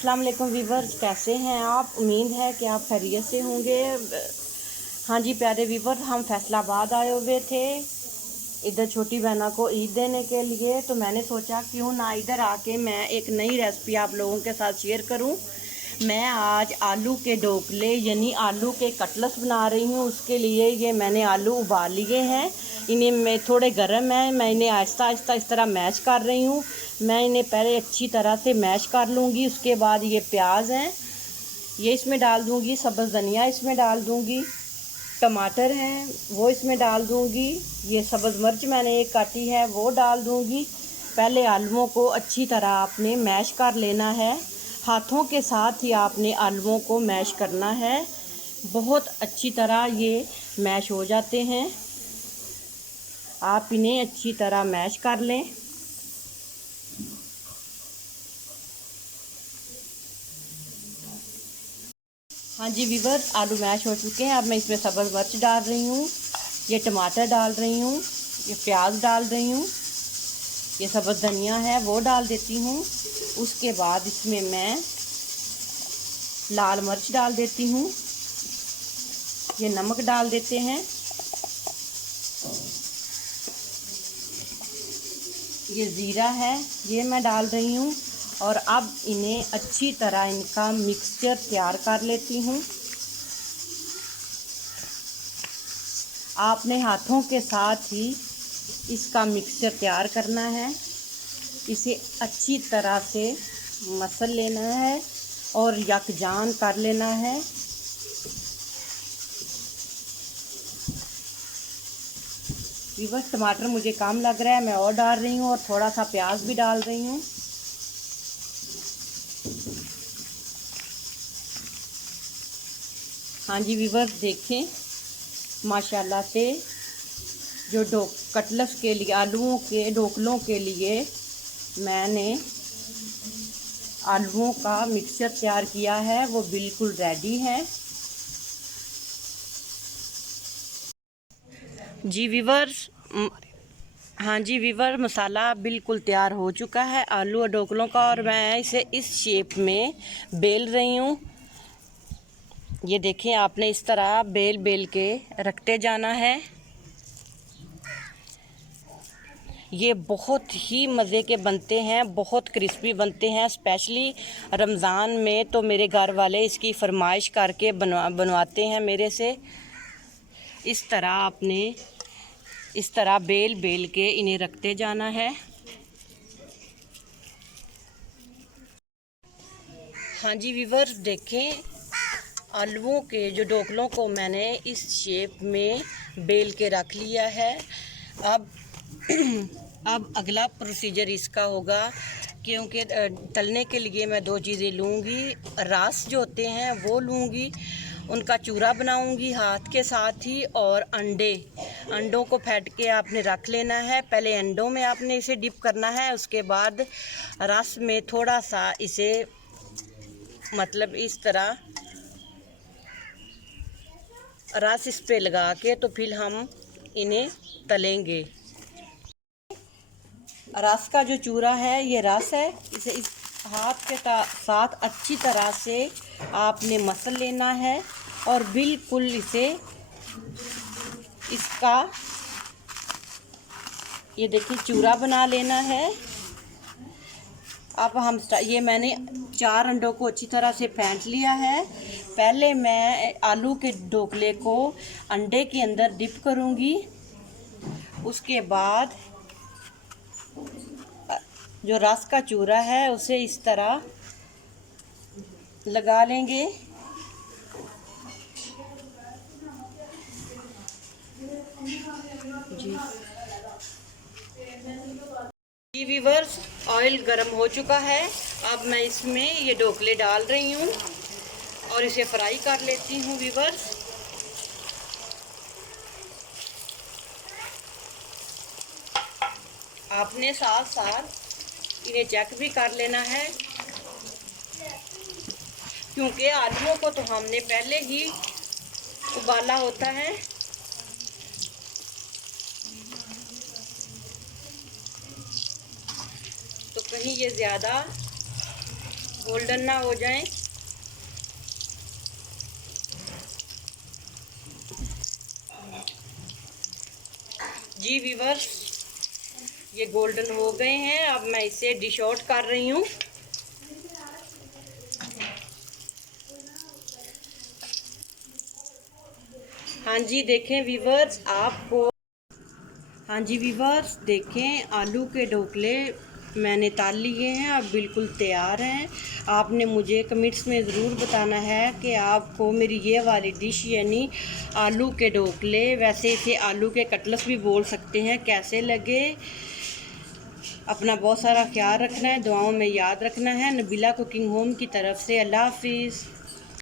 अस्सलाम वालेकुम वीवर्स, कैसे हैं आप? उम्मीद है कि आप खैरियत से होंगे। हाँ जी प्यारे वीवर्स, हम फैसलाबाद आए हुए थे इधर छोटी बहना को ईद देने के लिए। तो मैंने सोचा क्यों ना इधर आके मैं एक नई रेसिपी आप लोगों के साथ शेयर करूं। मैं आज आलू के ढोकले यानी आलू के कटलेट्स बना रही हूँ। उसके लिए ये मैंने आलू उबाल लिए हैं, इन्हें मैं थोड़े गर्म हैं, मैं इन्हें आहिस्ता आहिस्ता इस तरह मैश कर रही हूँ। मैं इन्हें पहले अच्छी तरह से मैश कर लूँगी। उसके बाद ये प्याज हैं ये इसमें डाल दूँगी, सब्ज़ धनिया इसमें डाल दूँगी, टमाटर हैं वो इसमें डाल दूँगी, ये सब्ज़ मिर्च मैंने एक काटी है वो डाल दूँगी। पहले आलूओं को अच्छी तरह आपने मैश कर लेना है, हाथों के साथ ही आपने आलूओं को मैश करना है। बहुत अच्छी तरह ये मैश हो जाते हैं, आप इन्हें अच्छी तरह मैश कर लें। हाँ जी वीवर्स, आलू मैश हो चुके हैं। अब मैं इसमें सब्ज़ मिर्च डाल रही हूँ, ये टमाटर डाल रही हूँ, ये प्याज डाल रही हूँ, ये सब्ज़ धनिया है वो डाल देती हूँ। उसके बाद इसमें मैं लाल मिर्च डाल देती हूँ, ये नमक डाल देते हैं, ये ज़ीरा है ये मैं डाल रही हूँ। और अब इन्हें अच्छी तरह इनका मिक्सचर तैयार कर लेती हूँ। आपने हाथों के साथ ही इसका मिक्सचर तैयार करना है, इसे अच्छी तरह से मसल लेना है और यकजान कर लेना है। वीवर्स, टमाटर मुझे कम लग रहा है, मैं और डाल रही हूँ और थोड़ा सा प्याज भी डाल रही हूँ। हाँ जी वीवर्स, देखें माशाल्लाह से जो कटलेट्स के लिए आलूओं के ढोकलों के लिए मैंने आलूओं का मिक्सचर तैयार किया है वो बिल्कुल रेडी है। जी वीवर्स, हाँ जी वीवर, मसाला बिल्कुल तैयार हो चुका है आलू और ढोकलों का, और मैं इसे इस शेप में बेल रही हूँ। ये देखें, आपने इस तरह बेल बेल के रखते जाना है। ये बहुत ही मज़े के बनते हैं, बहुत क्रिस्पी बनते हैं। स्पेशली रमज़ान में तो मेरे घर वाले इसकी फरमाइश करके बनवाते हैं मेरे से। इस तरह आपने इस तरह बेल बेल के इन्हें रखते जाना है। हाँ जी वीवर्स, देखें आलूओं के जो ढोकलों को मैंने इस शेप में बेल के रख लिया है। अब अब अगला प्रोसीजर इसका होगा, क्योंकि तलने के लिए मैं दो चीज़ें लूँगी। रास जो होते हैं वो लूँगी, उनका चूरा बनाऊँगी हाथ के साथ ही, और अंडों को फेंट के आपने रख लेना है। पहले अंडों में आपने इसे डिप करना है, उसके बाद रस में थोड़ा सा इसे मतलब इस तरह रस इस पे लगा के तो फिर हम इन्हें तलेंगे। रस का जो चूरा है ये रस है, इसे इस हाथ के साथ अच्छी तरह से आपने मसल लेना है और बिल्कुल इसे इसका ये देखिए चूरा बना लेना है। अब हम ये मैंने 4 अंडों को अच्छी तरह से फेंट लिया है। पहले मैं आलू के ढोकले को अंडे के अंदर डिप करूँगी, उसके बाद जो रस का चूरा है उसे इस तरह लगा लेंगे। जी वीवर्स, ऑयल गर्म हो चुका है। अब मैं इसमें ये ढोकले डाल रही हूँ और इसे फ्राई कर लेती हूँ वीवर्स। आपने साथ साथ इन्हें चेक भी कर लेना है, क्योंकि आलूओं को तो हमने पहले ही उबाला होता है। तो कहीं ये ज़्यादा गोल्डन ना हो जाएं। जी व्यूअर्स, ये गोल्डन हो गए हैं। अब मैं इसे डिश आउट कर रही हूँ। हाँ जी देखें व्यूअर्स, आपको हाँ जी व्यूअर्स देखें, आलू के ढोकले मैंने ताल लिए हैं, अब बिल्कुल तैयार हैं। आपने मुझे कमेंट्स में ज़रूर बताना है कि आपको मेरी ये वाली डिश यानी आलू के ढोकले, वैसे इसे आलू के कटलेट्स भी बोल सकते हैं, कैसे लगे। अपना बहुत सारा ख्याल रखना है, दुआओं में याद रखना है। नबीला कुकिंग होम की तरफ से अल्लाह हाफिज़।